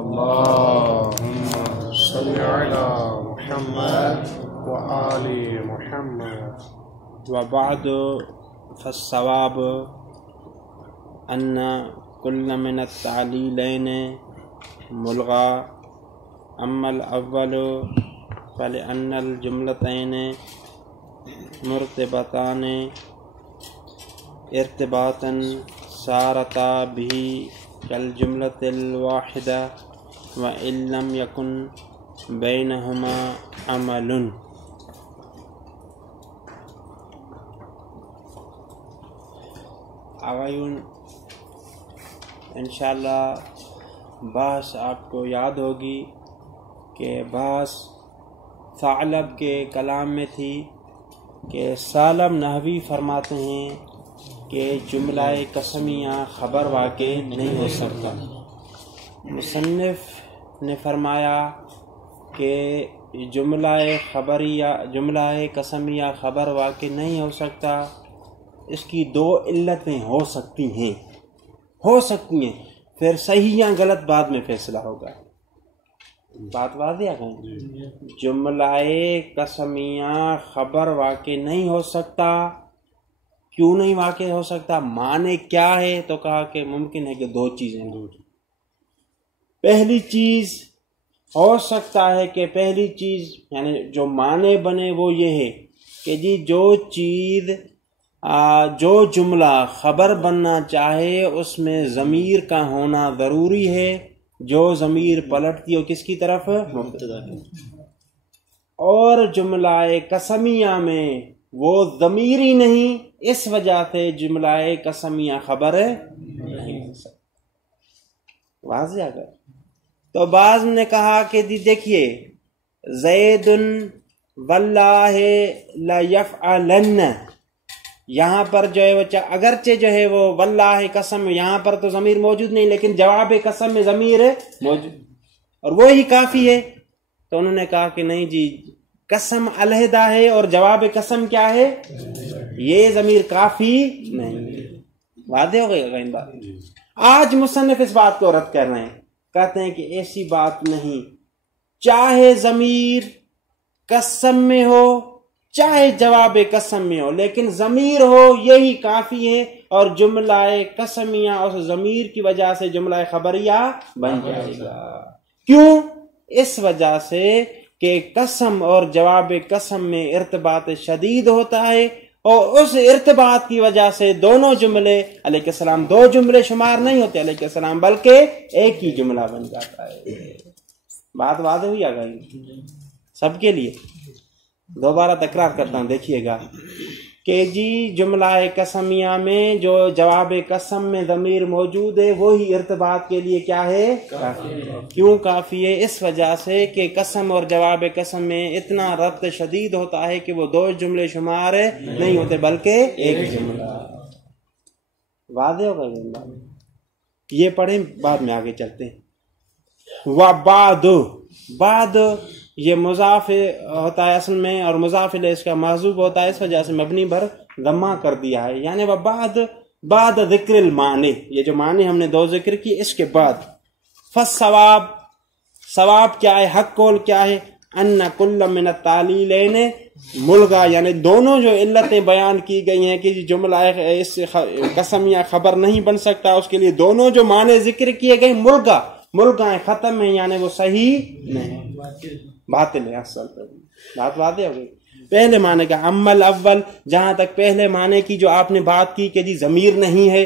اللهم صل على محمد وآل محمد. وبعد فالصواب أن كل من التعليلين ملغى. أما الأول فلأن الجملتين مرتبطان ارتباطا صارتا به كالجملة الواحدة وإن لم يكن بينهما عمل. آغایون انشاءاللہ بحث آپ کو یاد ہوگی کہ بحث ثعلب کے کلام میں تھی کہ سالم نحوی فرماتے ہیں کہ جملہ قسمیہ خبر واقع نہیں ہو سکتا. مصنف نے فرمایا کہ جملہ قسمیہ خبر واقع نہیں ہو سکتا. اس کی دو علتیں ہو سکتی ہیں پھر صحیح یا غلط بعد میں فیصلہ ہوگا. بات واضح ہے. جملہ قسمیہ خبر واقع نہیں ہو سکتا. کیوں نہیں واقع ہو سکتا؟ معنی کیا ہے؟ تو کہا کہ ممکن ہے کہ دو چیزیں ہوں. پہلی چیز ہو سکتا ہے کہ پہلی چیز یعنی جو معنی بنے وہ یہ ہے کہ جی جو جملہ خبر بننا چاہے اس میں ضمیر کا ہونا ضروری ہے. جو ضمیر پلٹتی ہو کس کی طرف؟ مبتدا. اور جملہ قسمیہ میں وہ ضمیر ہی نہیں، اس وجہ سے جملہ قسمیہ خبر نہیں ہو سکتا. واضح ہے. تو بعض نے کہا کہ دیکھیے زید واللہ لا یفعلن، یہاں پر جو ہے وہ اگرچہ جو ہے وہ واللہ قسم یہاں پر تو ضمیر موجود نہیں لیکن جواب قسم میں ضمیر موجود اور وہی کافی ہے. تو انہوں نے کہا کہ نہیں جی قسم علیحدہ ہے اور جواب قسم کیا ہے؟ یہ ضمیر کافی نہیں. واضح ہو گئی بات. آج مصنف اس بات کو رد کر رہے ہیں، کہتے ہیں کہ ایسی بات نہیں، چاہے ضمیر قسم میں ہو چاہے جواب قسم میں ہو لیکن ضمیر ہو یہی کافی ہے اور جملہ قسمیہ اس ضمیر کی وجہ سے جملہ خبریہ بن جائے گا. کیوں؟ اس وجہ سے کہ قسم اور جواب قسم میں ارتباط شدید ہوتا ہے اور اس ارتباط کی وجہ سے دونوں جملے علیہ السلام دو جملے شمار نہیں ہوتے علیہ السلام بلکہ ایک ہی جملہ بن جاتا ہے. بات واضح ہوئی آ گئی سب کے لیے. دوبارہ تکرار کرتا ہوں دیکھیے گا کہ جی جملہ قسمیہ میں جو جواب قسم میں ضمیر موجود ہے وہی ارتباط کے لیے کیا ہے؟ کافی. کیوں کافی ہے؟ اس وجہ سے کہ قسم اور جواب قسم میں اتنا ربط شدید ہوتا ہے کہ وہ دو جملے شمار نہیں ہوتے بلکہ ایک جملہ. واضح ہوگا یہ پڑھیں بعد میں آگے چلتے ہیں. بعد یہ مضاف ہوتا ہے اصل میں اور مضاف الیہ اس کا محذوف ہوتا ہے، اس وجہ سے مبنی پر ضمہ کر دیا ہے. یعنی بعد ذکر المعنی، یہ جو معنی ہم نے دو ذکر کی اس کے بعد. ثواب کیا ہے؟ حق قول کیا ہے؟ ان کل من التعلیلین ملغا، یعنی دونوں جو علتیں بیان کی گئی ہیں کہ جملہ اس قسم یا خبر نہیں بن سکتا اس کے لیے دونوں جو معنی ذکر کیے گئے ملغا ختم ہے، یعنی وہ صحیح نہیں باطل ہے. اصل بات واضح ہو گئی. پہلے معنی کا عمل اول، جہاں تک پہلے معنی کی جو آپ نے بات کی کہ جی ضمیر نہیں ہے،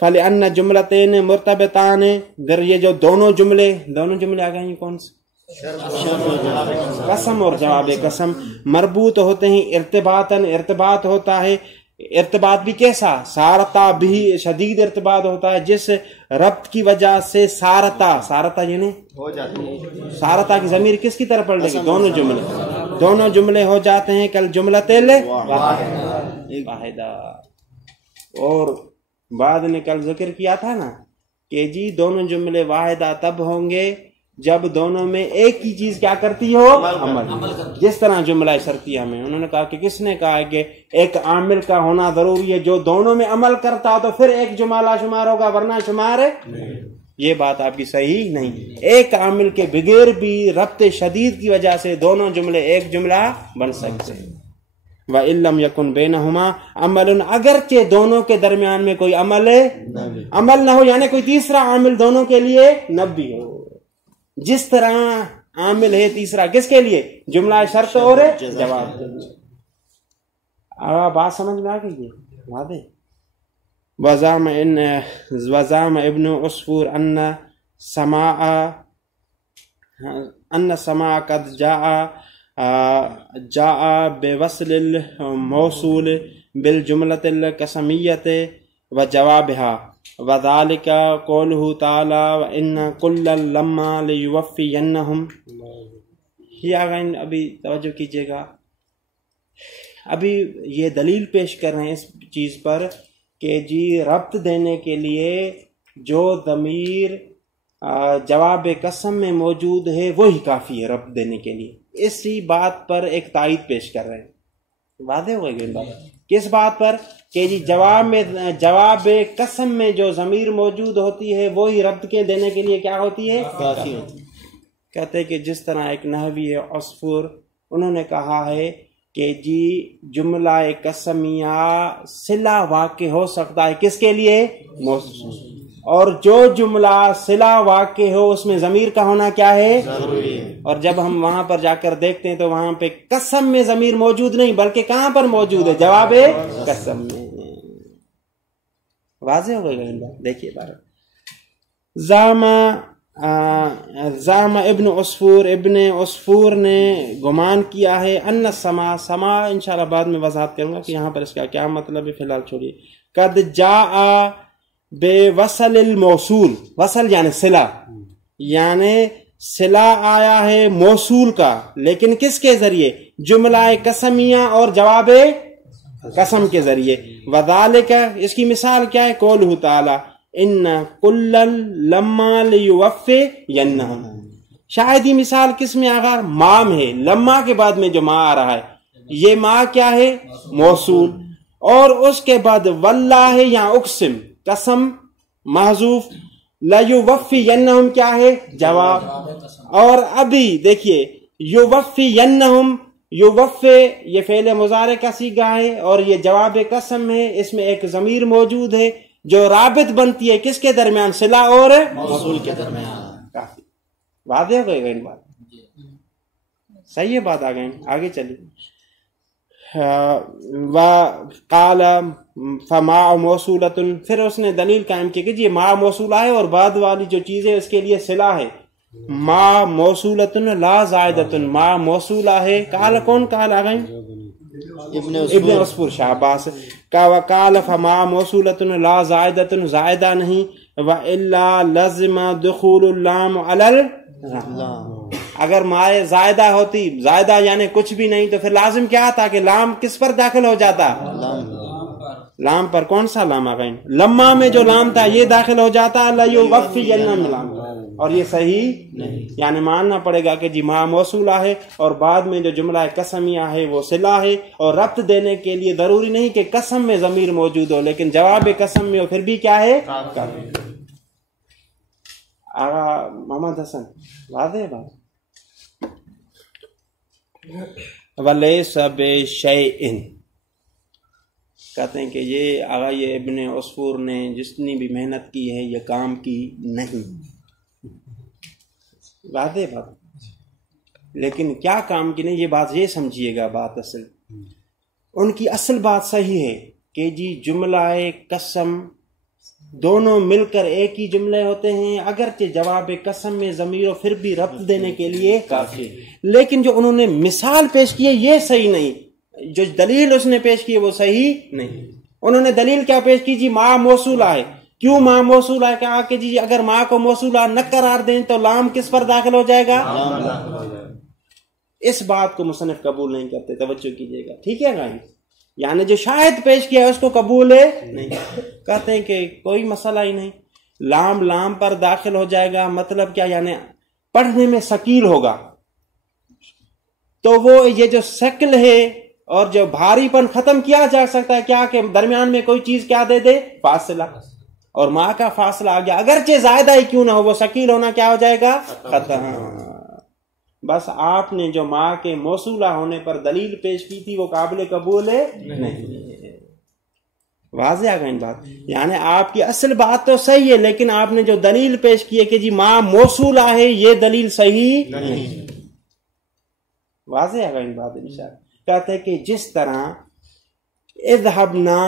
فلأن جملتین مرتبطان، یہ جو دونوں جملے آ گئے ہیں کون سے؟ قسم اور جواب قسم مربوط ہوتے ہیں ارتباط ہوتا ہے. ارتباط بھی کیسا؟ سارتا بھی شدید ارتباط ہوتا ہے جس ربط کی وجہ سے سارتا یعنی ہو جاتی ہے. سارتا کی ضمیر کس کی طرف پڑ گی؟ دونوں جملے ہو جاتے ہیں کل جملۃ واحدہ. اور بعد نے کل ذکر کیا تھا نا کہ جی دونوں جملے واحدہ تب ہوں گے جب دونوں میں ایک ہی چیز کیا کرتی ہو؟ عمل. جس طرح جملہ شرطیہ میں انہوں نے کہا کہ کس نے کہا کہ ایک عامل کا ہونا ضروری ہے جو دونوں میں عمل کرتا ہو تو پھر ایک جملہ شمار ہوگا ورنہ شمار ہے. یہ بات آپ کی صحیح نہیں. ایک عامل کے بغیر بھی ربط شدید کی وجہ سے دونوں جملے ایک جملہ بن سکتے ہیں. وَإِن لَّمْ يَكُن بَيْنَهُمَا عَمَلٌ، اگرچہ دونوں کے درمیان میں کوئی عمل نہ ہو، یعنی کوئی تیسرا عامل دونوں کے لیے نہ بھی ہو. جس طرح عامل ہے تیسرا کس کے لیے؟ جملہ شرط اور جواب. بات سمجھ میں آ گئی ہے؟ وزعم ابن عصفور ان سماع قد جاء بوصل الموصول بالجملة القسمية وجوابها وذلك قوله تعالى وإن كلا لما ليوفينهم. ابھی توجہ کیجیے گا، ابھی یہ دلیل پیش کر رہے ہیں اس چیز پر کہ جی ربط دینے کے لیے جو ضمیر جواب قسم میں موجود ہے وہی کافی ہے ربط دینے کے لیے. اسی بات پر ایک تائید پیش کر رہے ہیں. واضح ہو گئی بات؟ کس بات پر؟ کہ جی جواب قسم میں جو ضمیر موجود ہوتی ہے وہی ربط کے دینے کے لیے کیا ہوتی ہے؟ کافی ہوتی ہے. کہتے کہ جس طرح ایک نحوی ہے عصفور، انہوں نے کہا ہے کہ جی جملہ قسمیہ صلہ واقع ہو سکتا ہے کس کے لیے؟ موصول. اور جو جملہ صلہ واقع ہو اس میں ضمیر کا ہونا کیا ہے؟ ضروری ہے. اور جب ہم وہاں پر جا کر دیکھتے ہیں تو وہاں پہ قسم میں ضمیر موجود نہیں، بلکہ کہاں پر موجود ہے؟ جواب قسم میں. واضح ہو گئی؟ دیکھیے بارہ زعم ابن عصفور نے گمان کیا ہے ان سما انشاءاللہ بعد میں وضاحت کروں گا کہ یہاں پر اس کا کیا مطلب ہے، فی الحال چھوڑیے. قد جاء بے وصل الموصول، وصل یعنی صلہ، یعنی صلہ آیا ہے موصول کا، لیکن کس کے ذریعے؟ جملہ قسمیہ اور جواب قسم کے ذریعے. وذالک، اس کی مثال کیا ہے؟ قولہ تعالی ان کلا لما لیوفینہم. شاید یہ مثال کس میں آگا؟ ما میں ہے. لما کے بعد میں جو ما آ رہا ہے، یہ ما کیا ہے؟ موصول. اور اس کے بعد واللہ یا اقسم، قسم محذوف. لیوفینہم کیا ہے؟ جواب. اور ابھی دیکھیے یوفینہم، یوفی یہ فعل مضارع کا صیغہ ہے اور یہ جواب قسم ہے. اس میں ایک ضمیر موجود ہے جو رابط بنتی ہے کس کے درمیان؟ صلہ اور موصول کے درمیان. کافی واضح ہو گئی بات؟ صحیح ہے بات. آگے چلیے. وقال فما موصولۃ، پھر اس نے دلیل قائم کی کہ جی ما موصولہ ہے اور بعد والی جو چیز ہے اس کے لیے صلہ ہے. ما موصولۃ لا زائدۃ، ما موصولہ ہے. قال کون قال آ گئے؟ ابن عصفور شہباز کا. وقال فما موصولۃ لا زائدۃ، زائدہ نہیں. والا لازم دخول اللام علی اللام، اگر مائے زائدہ ہوتی، زائدہ یعنی کچھ بھی نہیں، تو پھر لازم کیا تھا کہ لام کس پر داخل ہو جاتا؟ لام پر. کون سا لام آ گئی؟ لما میں جو لام تھا یہ داخل ہو جاتا لیوفینہم لام. اور یہ صحیح نہیں، یعنی ماننا پڑے گا کہ جی ما موصولہ ہے اور بعد میں جو جملہ قسمیہ ہے وہ صلہ ہے. اور ربط دینے کے لیے ضروری نہیں کہ قسم میں ضمیر موجود ہو، لیکن جواب قسم میں ہو، پھر بھی کیا ہے؟ آغا محمد حسن واضح ہے بات؟ وَلَيْسَ بِشَيْءٍ، کہتے ہیں کہ یہ آغا یہ ابن عصفور نے جتنی بھی محنت کی ہے یہ کام کی نہیں. واضح بات. لیکن کیا کام کی نہیں؟ یہ بات یہ سمجھیے گا، بات اصل ان کی اصل بات صحیح ہے کہ جی جملہ قسم دونوں مل کر ایک ہی جملے ہوتے ہیں، اگرچہ جواب قسم میں ضمیر پھر بھی ربط دینے کے لیے کافی. لیکن جو انہوں نے مثال پیش کی ہے یہ صحیح نہیں، جو دلیل اس نے پیش کی ہے وہ صحیح نہیں. انہوں نے دلیل کیا پیش کی؟ جی ما موصولہ ہے. کیوں ما موصولہ ہے؟ کہا کہ جی اگر ما کو موصولہ نہ قرار دیں تو لام کس پر داخل ہو جائے گا؟ اس بات کو مصنف قبول نہیں کرتے، توجہ کیجیے گا. ٹھیک ہے بھائی؟ یعنی جو شاہد پیش کیا ہے اس کو قبول ہے نہیں. کہتے ہیں کہ کوئی مسئلہ ہی نہیں، لام پر داخل ہو جائے گا. مطلب کیا؟ یعنی پڑھنے میں ثقیل ہوگا، تو وہ یہ جو شکل ہے اور جو بھاری پن ختم کیا جا سکتا ہے کیا کہ درمیان میں کوئی چیز کیا دے دے؟ فاصلہ. اور ماں کا فاصلہ آ گیا، اگرچہ زائدہ ہی کیوں نہ ہو، وہ ثقیل ہونا کیا ہو جائے گا؟ ختم۔ بس آپ نے جو ماں کے موصولہ ہونے پر دلیل پیش کی تھی وہ قابل قبول ہے نہیں۔ واضح آ گئی بات؟ یعنی آپ کی اصل بات تو صحیح ہے، لیکن آپ نے جو دلیل پیش کی ہے کہ جی ماں موصولہ ہے، یہ دلیل صحیح نہیں۔ واضح آ گئی بات؟ کہتے ہیں کہ جس طرح اذهبنا،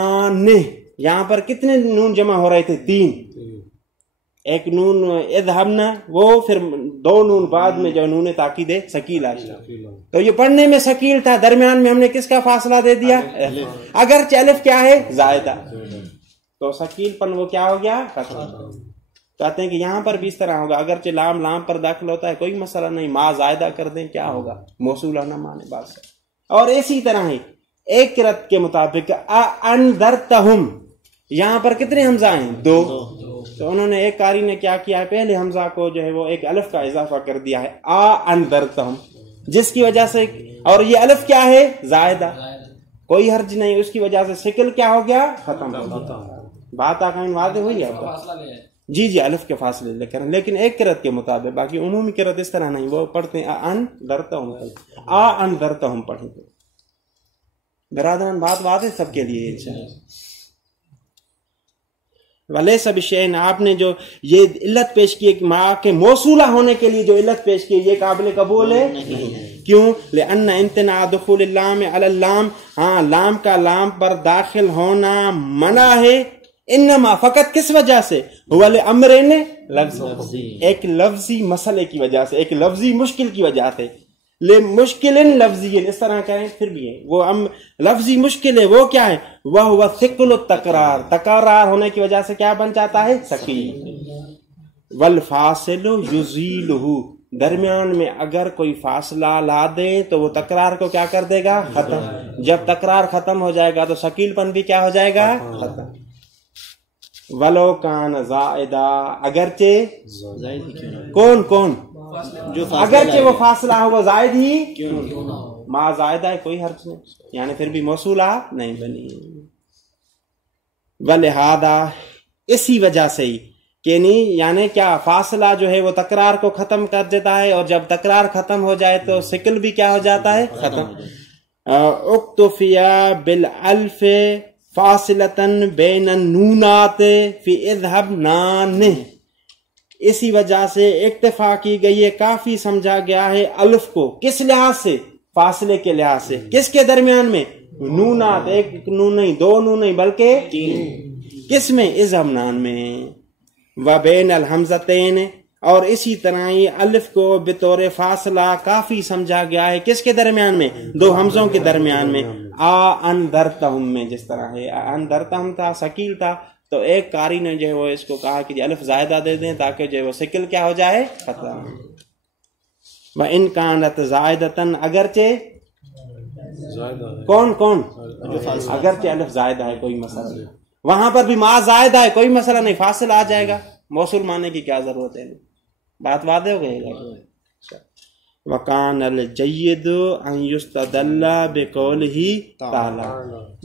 یہاں پر کتنے نون جمع ہو رہے تھے؟ 3۔ ایک نون اذهبنا، وہ پھر 2 نون بعد میں جو نون تاکید ثقیل آ گیا، تو یہ پڑھنے میں ثقیل تھا، درمیان میں ہم نے کس کا فاصلہ دے دیا؟ اگرچہ الف کیا ہے؟ زائدہ، تو ثقیل پن وہ کیا ہو گیا؟ ختم۔ کہتے ہیں کہ یہاں پر بھی اس طرح ہوگا، اگرچہ لام لام پر داخل ہوتا ہے کوئی مسئلہ نہیں، ما زائدہ کر دیں کیا ہوگا؟ موصولہ نہ مانے بات سے۔ اور اسی طرح ہی ایک قرأت کے مطابق انذرتہم، یہاں پر کتنے حمزہ ہیں؟ 2۔ تو انہوں نے ایک قاری نے کیا کیا ہے، پہلے حمزہ کو جو ہے وہ ایک الف کا اضافہ کر دیا ہے، انذرتہم، جس کی وجہ سے، اور یہ الف کیا ہے؟ زائدہ، کوئی حرج نہیں، اس کی وجہ سے شکل کیا ہو گیا؟ ختم ہو گیا۔ بات آقائن واضح ہوئی ہے؟ جی الف کے فاصلے لے کر، لیکن ایک قرأت کے مطابق، باقی عمومی قرأت اس طرح نہیں، وہ پڑھتے ہیں انذرتہم، انذرتہم پڑھیں گے۔ برادران بات واضح سب کے لیے ولیس بشیء، آپ نے جو یہ علت پیش کی کہ ماں کے موصولہ ہونے کے لیے جو علت پیش کی یہ قابل قبول ہے نہیں۔ کیوں؟ لأن امتناع دخول اللام علی اللام، ہاں لام کا لام پر داخل ہونا منع ہے، انما فقط کس وجہ سے؟ هو لامرین لفظی، ایک لفظی مسئلے کی وجہ سے، ایک لفظی مشکل کی وجہ سے، مشکل لفظی، اس طرح کہیں پھر بھی ہے وہ لفظی مشکل ہے، وہ کیا ہے؟ وہ ثقل التکرار، تکرار ہونے کی وجہ سے کیا بن جاتا ہے؟ ثقیل۔ والفاصل یزیلہ، درمیان میں اگر کوئی فاصلہ لا دیں تو وہ تکرار کو کیا کر دے گا؟ ختم۔ جب تکرار ختم ہو جائے گا تو ثقیل پن بھی کیا ہو جائے گا؟ ختم۔ ولو کان زائدہ، اگرچہ کون جو اگرچہ وہ فاصلہ ہو وہ زائد ہی کیوں، ما زائدہ ہے کوئی حرج نہیں، یعنی پھر بھی موصولہ نہیں بنی۔ ولہذا، اسی وجہ سے ہی کہ نہیں، یعنی کیا فاصلہ جو ہے وہ تکرار کو ختم کر دیتا ہے، اور جب تکرار ختم ہو جائے تو شکل بھی کیا ہو جاتا ہے؟ ختم۔ اکتفیا بالالف فاصلتن بین النونات فی اذهبنا، اسی وجہ سے اکتفا کی گئی ہے، کافی سمجھا گیا ہے الف کو، کس لحاظ سے؟ فاصلے کے لحاظ سے۔ کس کے درمیان میں؟ نونات، ایک نون نہیں، 2 نون نہیں بلکہ 3۔ کس میں؟ اذهبنا میں۔ وبین الحمزتین، اور اسی طرح ہی الف کو بطور فاصلہ کافی سمجھا گیا ہے، کس کے درمیان میں؟ 2 حمزوں کے درمیان میں، انذرتہم میں، جس طرح ہے انذرتہم تھا ثقیل تھا، تو ایک قاری نے جو ہے وہ اس کو کہا کہ الف زائدہ دے دیں تاکہ جو ہے وہ شکل کیا ہو جائے؟ ختم۔ وَإِن كَانَتْ زَائِدَةً، اگرچہ کون اگرچہ الف زائدہ ہے کوئی مسئلہ نہیں، وہاں پر بھی ما زائدہ ہے کوئی مسئلہ نہیں، فاصل آ جائے گا، موصول ماننے کی کیا ضرورت ہے؟ بات واضح ہو گئی گا۔ وَكَانَ الْجَيِّدُ أَن يُسْتَدَلَّ بِقَوْلِهِ تَعَالَى،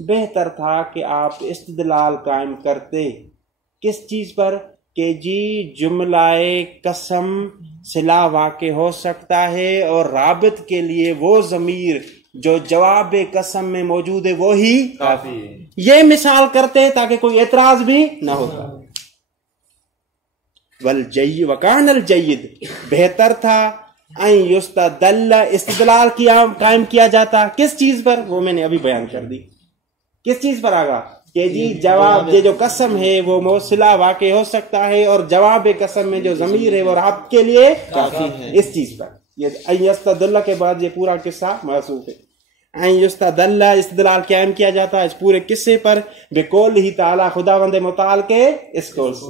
بہتر تھا کہ آپ استدلال قائم کرتے کس چیز پر؟ کہ جی جملہ قسم صلہ واقع ہو سکتا ہے اور رابط کے لیے وہ ضمیر جو جواب قسم میں موجود ہے وہی کافی ہے، یہ مثال کرتے تاکہ کوئی اعتراض بھی نہ ہوتا۔ وَكَانَ الْجَيِّدُ، بہتر تھا ان یستدل، استدلال قائم کیا جاتا کس چیز پر؟ وہ میں نے ابھی بیان کر دی، کس چیز پر آگا؟ کہ جی جواب یہ جو قسم ہے وہ موصلہ واقع ہو سکتا ہے اور جواب قسم میں جو ضمیر ہے وہ رابط کے لیے کافی ہے، اس چیز پر۔ یہ ان یستدل کے بعد یہ پورا قصہ محذوف ہے۔ ان یستدل، استدلال قائم کیا جاتا ہے اس پورے قصے پر، بقولہ تعالی، خداوند متعال کے اس قول سے،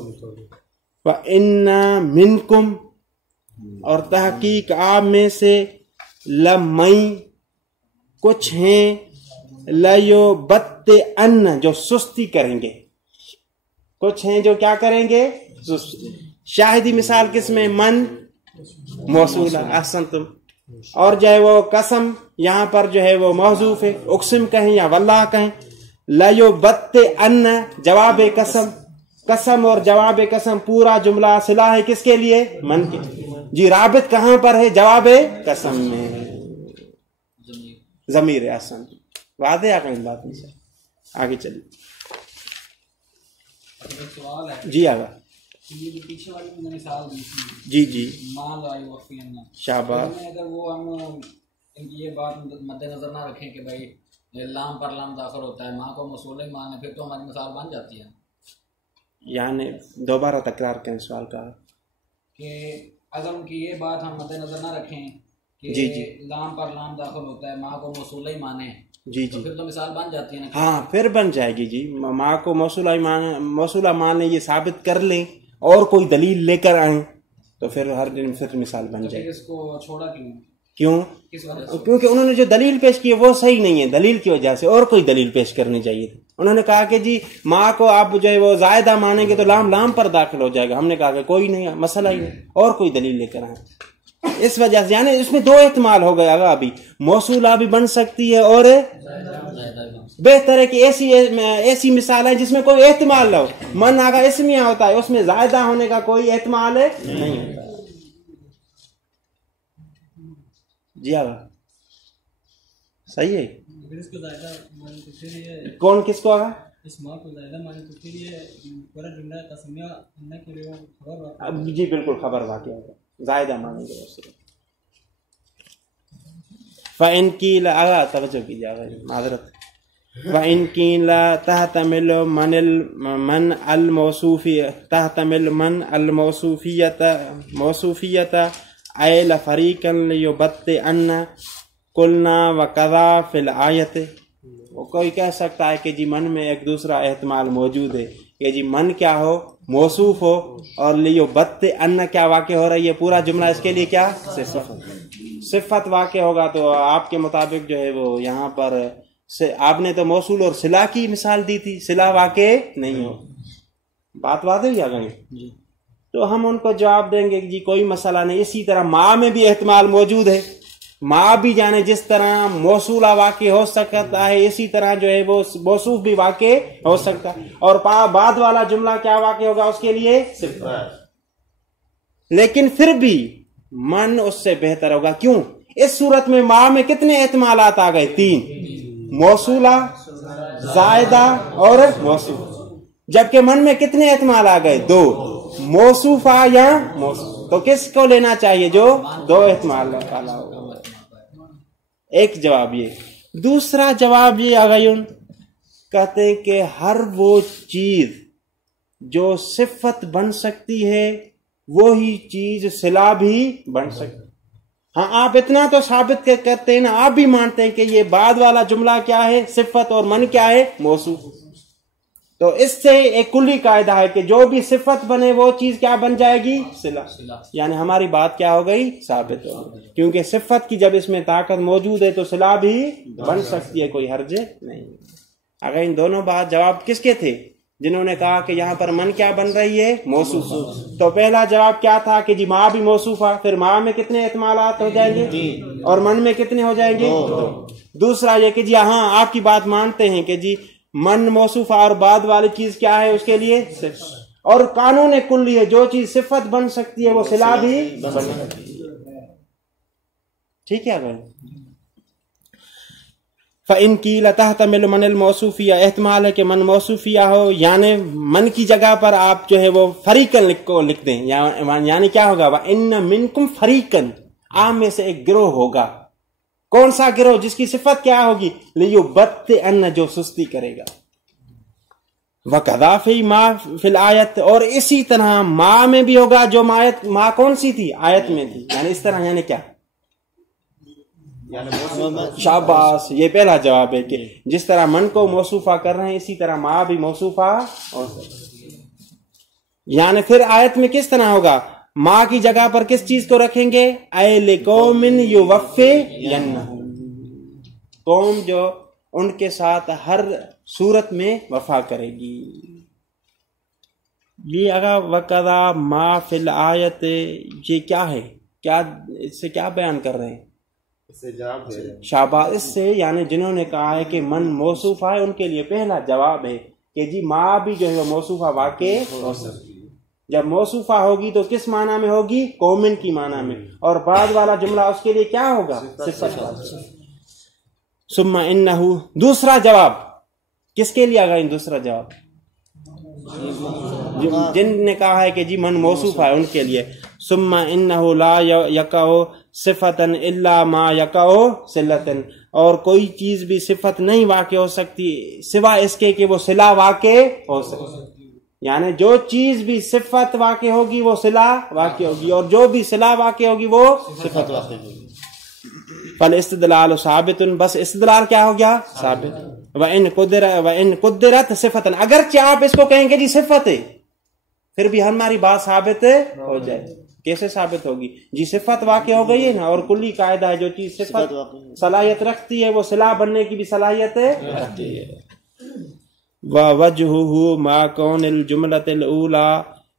وَإِنَّ مِنْكُمْ، اور تحقیق آپ میں سے، لَمَّن، کچھ ہیں، لَيُبَطِّئَنَّ، جو سستی کریں گے، کچھ ہیں جو کیا کریں گے؟ شاہدی مثال کس میں؟ من موصولہ، احسنتم، اور جو ہے وہ قسم یہاں پر جو ہے وہ محذوف ہے، اقسم کہیں یا واللہ کہیں، لَيُبَطِّئَنَّ جواب قسم، قسم اور جواب قسم پورا جملہ صلہ ہے کس کے لیے؟ من کے. جی رابط کہاں پر ہے؟ جواب قسم میں ضمیر احسن. واضح ہے کہیں بات نہیں سر؟ آگے چلیے. جی آگا. پیچھے والی میں نے مثال دی تھی جی جی مال آئی وفی اننا شاباش. اگر وہ ہم ان کی یہ بات مد نظر نہ رکھیں کہ بھائی لام پر لام داخل ہوتا ہے، ماں کو موصول ہی مان ہے، پھر تو ہماری مثال بن جاتی ہے. یعنی دوبارہ تکرار کریں سوال کا. کہ اگر ان کی یہ بات ہم مد نظر نہ رکھیں کہ جی جی لام پر لام داخل ہوتا ہے، ماں کو موصول ہی مانے، جی تو جی پھر تو مثال بن جاتی ہے نا. ہاں پھر بن جائے گی. جی ماں کو موصولہ مانے یہ ثابت کر لیں اور کوئی دلیل لے کر آئیں تو پھر ہر دن پھر مثال بن جائے گی. اس کو چھوڑا کیوں؟ کس وجہ سے؟ کیونکہ انہوں نے جو دلیل پیش کی وہ صحیح نہیں ہے، دلیل کی وجہ سے اور کوئی دلیل پیش کرنی چاہیے تھی. انہوں نے کہا کہ جی ماں کو آپ جو ہے وہ زائدہ مانیں گے تو لام لام پر داخل ہو جائے گا. ہم نے کہا کہ کوئی نہیں، مسئلہ ہی نہیں، اور کوئی دلیل لے کر آئیں. اس وجہ سے یعنی اس میں دو احتمال ہو گئے. ابھی موصولہ بھی بن سکتی ہے اور بہتر ہے کہ ایسی مثال ہے جس میں کوئی احتمال نہ ہو. من آگا اسمیہ ہوتا ہے، اس میں زائدہ ہونے کا کوئی احتمال نہیں ہوتا. جی آگا صحیح ہے. کون کس کو آگا؟ جی بالکل خبر واقع ہوگا، زائدہ مانیں گے. فَإِنْ قِيلَ آگا توجہ کیجیے آگا معذرت. فَإِنْ قِيلَ تَحْتَمِلُ مَنْ الْمَوْصُوفِيَّةَ أَيْ لَفَرِيقًا لِيُبَطِّئَنَّ قُلْنَا وَكَذَا فِي الْآيَةِ. وہ کوئی کہہ سکتا ہے کہ جی من میں ایک دوسرا احتمال موجود ہے کہ جی من کیا ہو؟ موصوف ہو، اور لیُبَطِّئَنَّ کیا واقع ہو رہی ہے؟ پورا جملہ اس کے لیے کیا؟ صفت واقع ہوگا. تو آپ کے مطابق جو ہے وہ یہاں پر آپ نے تو موصول اور صلہ کی مثال دی تھی، صلہ واقع نہیں ہو. بات واضح ہو گئی. تو ہم ان کو جواب دیں گے کہ جی کوئی مسئلہ نہیں. اسی طرح ماں میں بھی احتمال موجود ہے. ماں بھی جانے جس طرح موصولہ واقع ہو سکتا ہے اسی طرح جو ہے وہ موصوف بھی واقع ہو سکتا ہے. اور بعد والا جملہ کیا واقع ہوگا اس کے لیے؟ صفت. لیکن پھر بھی من اس سے بہتر ہوگا. کیوں؟ اس صورت میں ماں میں کتنے احتمالات آ گئے؟ 3. موصولہ، زائدہ اور موصوف. جبکہ من میں کتنے احتمال آ گئے؟ 2. موصوفہ یا موصوف. تو کس کو لینا چاہیے؟ جو 2 احتمال والا ہوگا. ایک جواب یہ. دوسرا جواب یہ آگئیون کہتے ہیں کہ ہر وہ چیز جو صفت بن سکتی ہے وہی چیز صلہ بھی بن سکتی. ہاں آپ اتنا تو ثابت کرتے ہیں نا، آپ بھی مانتے ہیں کہ یہ بعد والا جملہ کیا ہے؟ صفت، اور من کیا ہے؟ موصوف. تو اس سے ایک کلی قاعدہ ہے کہ جو بھی صفت بنے وہ چیز کیا بن جائے گی؟ صلہ. یعنی ہماری بات کیا ہو گئی؟ ثابت ہو گئی. کیونکہ صفت کی جب اس میں طاقت موجود ہے تو صلہ بھی بن سکتی ہے، کوئی حرج نہیں. اگر ان دونوں بات جواب کس کے تھے؟ جنہوں نے کہا کہ یہاں پر من کیا بن رہی ہے؟ موصوف. تو پہلا جواب کیا تھا کہ جی ماں بھی موصوفہ. پھر ماں میں کتنے احتمالات ہو جائیں گے اور من میں کتنے ہو جائیں گے؟ دوسرا یہ کہ جی ہاں آپ کی بات مانتے ہیں کہ جی من موصوفہ اور بعد والی چیز کیا ہے اس کے لیے؟ صفت. اور قانون کلی ہے جو چیز صفت بن سکتی ہے وہ صلہ بھی بن سکتی ہے. ٹھیک ہے بھائی. فَإِنْ قِيلَ تَحْتَمِلُ مَنِ الْمَوْصُوفِيَّةِ احتمال ہے کہ من موصوفیہ ہو، یعنی من کی جگہ پر آپ جو ہے وہ فریقن کو لکھ دیں. یعنی کیا ہوگا؟ وَإِنَّ مِنْكُمْ فَرِيقًا، آپ میں سے ایک گروہ ہوگا. کون سا گروہ؟ جس کی صفت کیا ہوگی؟ لِيُبَطِّئَنَّ، جو سستی کرے گا. وَكَذَا فِي مَا فِي الْآیَةِ، اور اسی طرح ماں میں بھی ہوگا. جو ماں کون سی تھی؟ آیت میں تھی. یعنی اس طرح یعنی کیا؟ شاباش. یہ پہلا جواب ہے کہ جس طرح من کو موصوفہ کر رہے ہیں اسی طرح ماں بھی موصوفہ. یعنی پھر آیت میں کس طرح ہوگا؟ ماں کی جگہ پر کس چیز کو رکھیں گے؟ اے لقوم یوفین، قوم جو ان کے ساتھ ہر صورت میں وفا کرے گی. یہ اگر وقضا ما فی الآیت، یہ کیا ہے؟ کیا اس سے کیا بیان کر رہے ہیں؟ شاباش. اس سے یعنی جنہوں نے کہا ہے کہ من موصوف ہے ان کے لیے پہلا جواب ہے کہ جی ما بھی جو ہے وہ موصوفہ واقع ہو سکتی ہے. جب موصوفہ ہوگی تو کس معنی میں ہوگی؟ قومن کی معنی میں. اور بعد والا جملہ اس کے لیے کیا ہوگا؟ صفت والا. ثم انہ، دوسرا جواب کس کے لیے آگا؟ دوسرا جواب جن نے کہا ہے کہ جی من موصوف ہے ان کے لیے. ثم انہ لا یقع صفتا الا ما یقع صلتا، اور کوئی چیز بھی صفت نہیں واقع ہو سکتی سوا اس کے کہ وہ صلہ واقع ہو سکتی. یعنی جو چیز بھی صفت واقع ہوگی وہ صلہ واقع ہوگی، اور جو بھی صلہ واقع ہوگی وہ صفت واقع ہوگی. فالاستدلال ثابت، بس استدلال کیا ہو گیا؟ ثابت. وَإِن قُدِّرَتْ صِفَةً، اگرچہ آپ اس کو کہیں گے جی صفت ہے، پھر بھی ہماری بات ثابت ہو جائے. کیسے ثابت ہوگی؟ جی صفت واقع ہو گئی ہے نا، اور کلی قاعدہ ہے جو چیز صفت صلاحیت رکھتی ہے وہ صلہ بننے کی بھی صلاحیت رکھتی ہے. وَوَجْهُهُ مَا كَوْنِ الْجُمْلَةِ الْأُولَى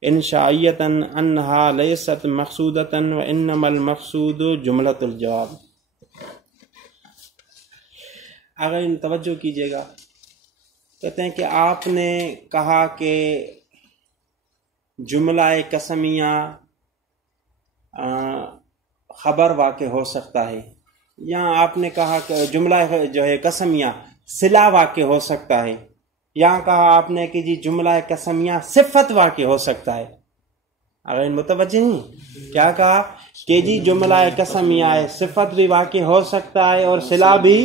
إِنْشَائِيَّةً أَنَّهَا لَيْسَتْ مَقْصُودَةً وَإِنَّمَا الْمَقْصُودُ جُمْلَةُ الْجَوَابِ. اگر توجہ کیجیے گا، کہتے ہیں کہ آپ نے کہا کہ جملہ قسمیہ خبر واقع ہو سکتا ہے، یا آپ نے کہا کہ جملہ جو ہے قسمیہ صلہ واقع ہو سکتا ہے، یا کہا آپ نے کہ جی جملہ قسمیہ صفت واقع ہو سکتا ہے. اگر متوجہ نہیں، کیا کہا کہ جی جملہ قسمیہ صفت بھی واقع ہو سکتا ہے اور صلہ بھی،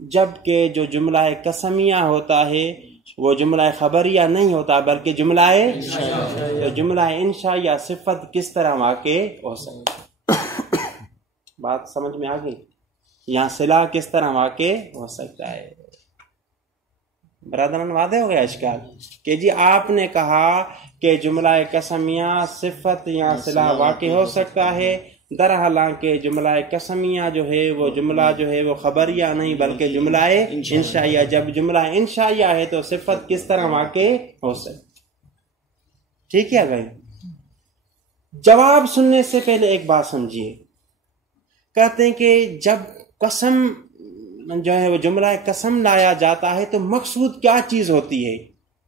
جبکہ جو جملہ قسمیہ ہوتا ہے وہ جملہ خبریہ نہیں ہوتا بلکہ جملہ انشاء یا صفت کس طرح واقع ہو سکتا. بات سمجھ میں آ گئی؟ یہاں صلہ کس طرح واقع ہو سکتا ہے. برادران واضح ہو گیا اشکال کہ جی آپ نے کہا کہ جملہ قسمیہ صفت یا صلہ واقع ہو سکتا ہے، در حالانکہ جملہ قسمیہ جو ہے وہ جملہ جو ہے وہ خبریہ نہیں بلکہ جملہ انشائیہ. جب جملہ انشائیہ ہے تو صفت کس طرح واقع ہو سکتی. ٹھیک ہے بھائی؟ جواب سننے سے پہلے ایک بات سمجھیے. کہتے ہیں کہ جب قسم جو ہے وہ جملہ قسم لایا جاتا ہے تو مقصود کیا چیز ہوتی ہے؟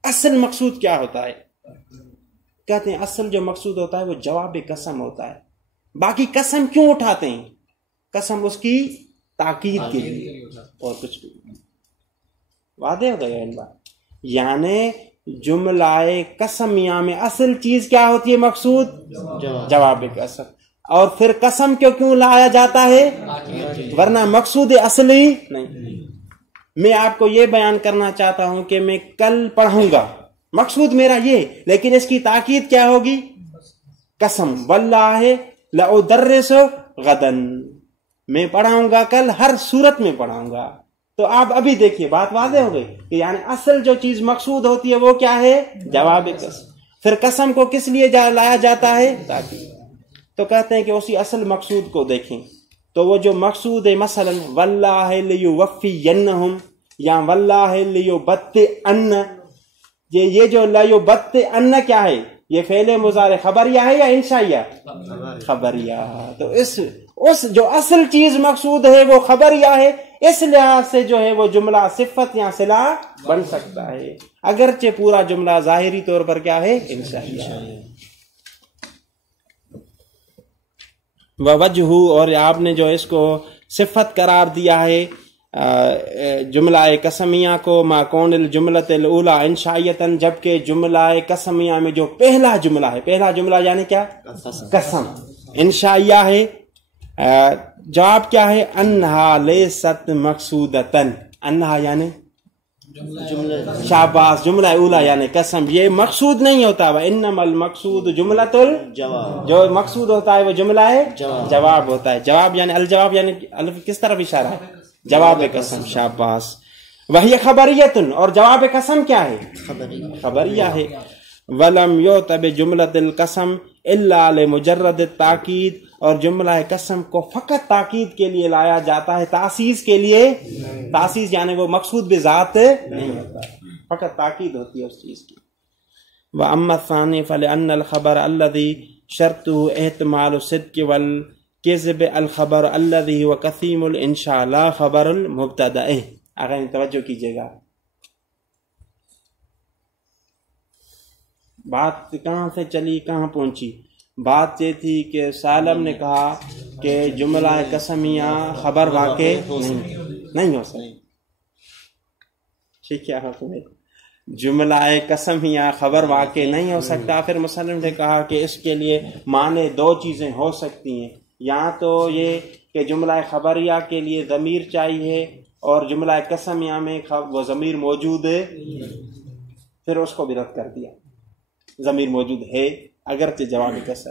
اصل مقصود کیا ہوتا ہے؟ کہتے ہیں اصل جو مقصود ہوتا ہے وہ جواب قسم ہوتا ہے. باقی قسم کیوں اٹھاتے ہیں؟ قسم اس کی تاکید کے لیے اور کچھ بھی. واضح ہو گیا ان بات. یعنی جملہ قسمیہ میں اصل چیز کیا ہوتی ہے؟ مقصود جواب قسم. اور پھر قسم کیوں لایا جاتا ہے؟ ورنہ مقصود اصلی نہیں. میں آپ کو یہ بیان کرنا چاہتا ہوں کہ میں کل پڑھوں گا، مقصود میرا یہ، لیکن اس کی تاکید کیا ہوگی؟ قسم واللہ لأدرس غدا، میں پڑھاؤں گا کل، ہر صورت میں پڑھاؤں گا. تو آپ ابھی دیکھیے بات واضح ہو گئی کہ یعنی اصل جو چیز مقصود ہوتی ہے وہ کیا ہے؟ جواب قسم. پھر قسم کو کس لیے لایا جاتا ہے؟ تاکید. تو کہتے ہیں کہ اسی اصل مقصود کو دیکھیں تو وہ جو مقصود ہے مثلا واللہ لیوفینہم یا واللہ لیبطئن، یہ جو لیبطئن کیا ہے؟ یہ فعل مضارع خبریہ ہے یا انشائیہ؟ خبریہ. تو اس جو اصل چیز مقصود ہے وہ خبریہ ہے، اس لحاظ سے جو ہے وہ جملہ صفت یا صلہ بن سکتا ہے، اگرچہ پورا جملہ ظاہری طور پر کیا ہے؟ انشائیہ. ووجہ، اور آپ نے جو اس کو صفت قرار دیا ہے جملہ قسمیہ کو، ما کون الجملۃ الاولی انشائیۃ، جبکہ جملہ قسمیہ میں جو پہلا جملہ ہے، پہلا جملہ یعنی کیا؟ قسم، انشائیہ ہے. جواب کیا ہے؟ انہا لیست مقصودتن، انہا یعنی شاباش، جملہ اولی یعنی قسم یہ مقصود نہیں ہوتا. وانما المقصود جملۃ الجواب، جو مقصود ہوتا ہے وہ جملہ جواب ہوتا ہے. جواب یعنی الجواب یعنی الف کس طرف اشارہ ہے؟ جواب قسم. شاباش. وہی خبریت، اور جواب قسم کیا ہے؟ خبریہ ہے. ولم یعتب جملۃ القسم الا لمجرد التاکید، اور جملہ قسم کو فقط تاکید کے لیے لایا جاتا ہے، تاسیس کے لیے. تاسیس یعنی وہ مقصود بذات نہیں ہوتا، فقط تاکید ہوتی ہے اس چیز کی. وَأَمَّا الثَّانِي فَلِأَنَّ الْخَبَرَ الَّذِي شَرْطُهُ احتمال الصدق والكذب الخبر الذي هو كثير الانشاء لا خبر المبتدأ. اگر توجہ کیجیے گا، بات کہاں سے چلی کہاں پہنچی؟ بات یہ تھی کہ سالم نے کہا کہ جملہ قسمیہ خبر واقع نہیں ہو سکتی. ٹھیک ہے، جملہ قسمیہ خبر واقع نہیں ہو سکتا. پھر مسلم نے کہا کہ اس کے لیے معنی دو چیزیں ہو سکتی ہیں، یا تو یہ کہ جملہ خبریہ کے لیے ضمیر چاہیے اور جملہ قسمیہ میں وہ ضمیر موجود ہے. پھر اس کو بھی رد کر دیا، ضمیر موجود ہے اگرچہ جواب قسم.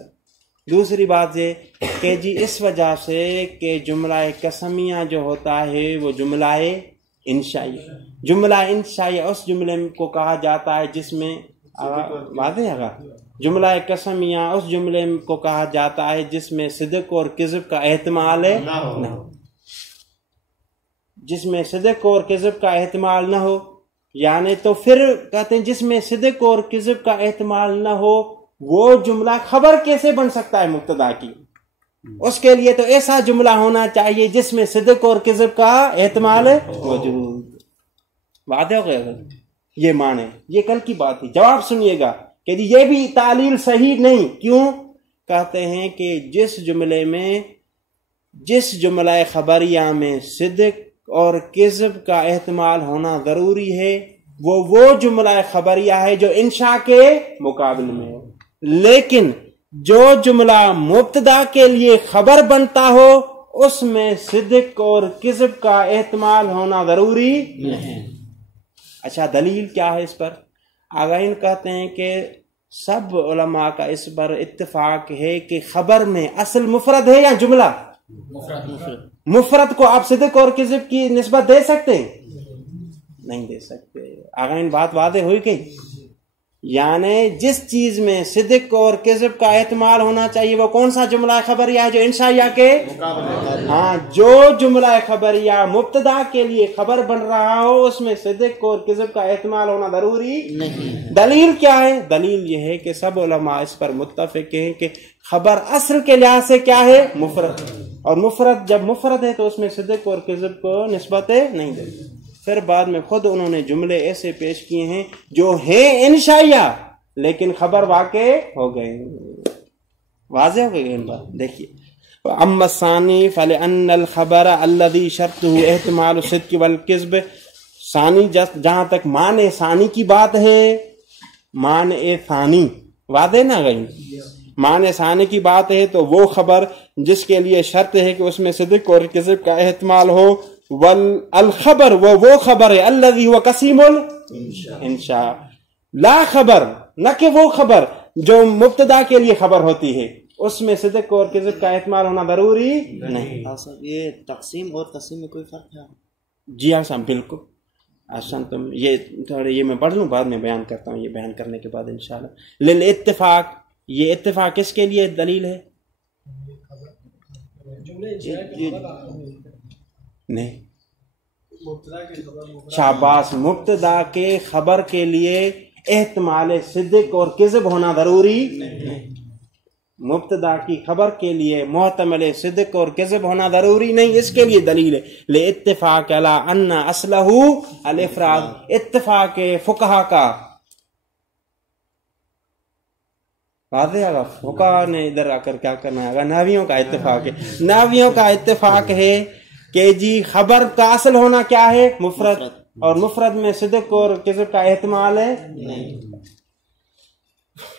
دوسری بات یہ کہ جی اس وجہ سے کہ جملہ قسمیہ جو ہوتا ہے وہ جملہ انشائی. جملہ انشائی اس جملے کو کہا جاتا ہے جس میں واضح ہے، جملہ قسمیہ اس جملے کو کہا جاتا ہے جس میں صدق اور کذب کا احتمال نہ ہو. جس میں صدق اور کذب کا احتمال نہ ہو، یعنی تو پھر کہتے ہیں جس میں صدق اور کذب کا احتمال نہ ہو وہ جملہ خبر کیسے بن سکتا ہے مبتدا کی؟ اس کے لیے تو ایسا جملہ ہونا چاہیے جس میں صدق اور کذب کا احتمال موجود. واضح ہو گیا؟ یہ معنی، یہ کل کی بات تھی. جواب سنیے گا کہ یہ بھی تعلیل صحیح نہیں. کیوں؟ کہتے ہیں کہ جس جملہ خبریہ میں صدق اور کذب کا احتمال ہونا ضروری ہے وہ جملہ خبریہ ہے جو انشاء کے مقابل میں ہے. لیکن جو جملہ مبتدا کے لیے خبر بنتا ہو اس میں صدق اور کذب کا احتمال ہونا ضروری نہیں. اچھا، دلیل کیا ہے اس پر؟ آگاہین کہتے ہیں کہ سب علماء کا اس پر اتفاق ہے کہ خبر میں اصل مفرد ہے یا جملہ؟ مفرد کو آپ صدق اور کذب کی نسبت دے سکتے ہیں؟ نہیں دے سکتے. آگاہین بات واضح ہوئی کہ یعنی جس چیز میں صدق اور کذب کا احتمال ہونا چاہیے وہ کون سا جملہ خبریہ ہے جو انشائیہ کے ہاں جو جملہ خبریہ مبتدا کے لیے خبر بن رہا ہو اس میں صدق اور کذب کا احتمال ہونا ضروری نہیں. دلیل کیا ہے؟ دلیل یہ ہے کہ سب علماء اس پر متفق ہیں کہ خبر اصل کے لحاظ سے کیا ہے؟ مفرد. اور مفرد جب مفرد ہے تو اس میں صدق اور کذب کو نسبت نہیں دیتی. پھر بعد میں خود انہوں نے جملے ایسے پیش کیے ہیں جو ہیں انشائیہ لیکن خبر واقع ہو گئے. واضح ہو گئے ان بات. دیکھیے، اما الثانی فلان الخبر الذي شرطه احتمال الصدق والكذب. ثانی جہاں تک معنی ثانی کی بات ہے، معنی ثانی واضح نہ گئی، معنی ثانی کی بات ہے تو وہ خبر جس کے لیے شرط ہے کہ اس میں صدق اور کذب کا احتمال ہو. والخبر وہ خبر ہے الذي هو قسیم الانشاء، لا خبر نہ کہ وہ خبر جو مبتدا کے لیے خبر ہوتی ہے اس میں صدق اور کذب کا احتمال ہونا ضروری نہیں. یہ تقسیم اور تقسیم میں کوئی فرق ہے؟ جی ہاں صاحب بالکل. احسن. تم یہ تھوڑے یہ میں پڑھ لوں بعد میں بیان کرتا ہوں، یہ بیان کرنے کے بعد انشاءاللہ. للاتفاق، یہ اتفاق کس کے لیے دلیل ہے؟ نہیں، شاباش، مبتدا کے خبر کے لیے احتمال صدق اور کذب ہونا ضروری نہیں. مبتدا کی خبر کے لیے محتمل صدق اور کذب ہونا ضروری نہیں. اس کے لیے دلیل ہے لاتفاق علی ان اصلہ الافراد. اتفاق فقہا کا واضح ہے. فقہا نے ادھر آ کر کیا کرنا ہے؟ نحویوں کا اتفاق ہے. نحویوں کا اتفاق ہے کہ جی خبر کا اصل ہونا کیا ہے؟ مفرد. اور مفرد میں صدق اور کذب کا احتمال ہے نہیں.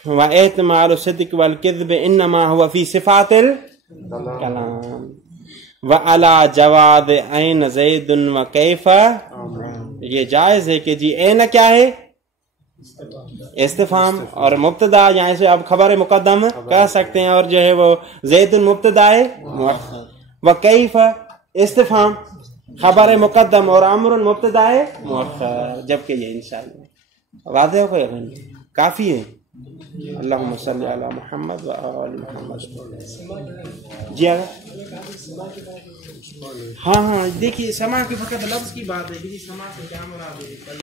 واحتمال الصدق والکذب انما هو في صفات الكلام وعلى جواز عین زید وکیف. یہ جائز ہے کہ جی عین کیا ہے؟ استفہام، اور مبتدا یہاں سے اب خبر مقدم کہہ سکتے ہیں، اور جو ہے وہ زید مبتدا ہے وکیف استفہام خبر مقدم اور امر مبتدا ہے مؤخر، جبکہ یہ انشاءاللہ واضح ہو گیا. کافی ہے. اللہم صلی علی محمد و آل محمد. جی ہاں دیکھیے سما کی فقط لفظ کی بات ہے. سما سے کیا مراد ہے؟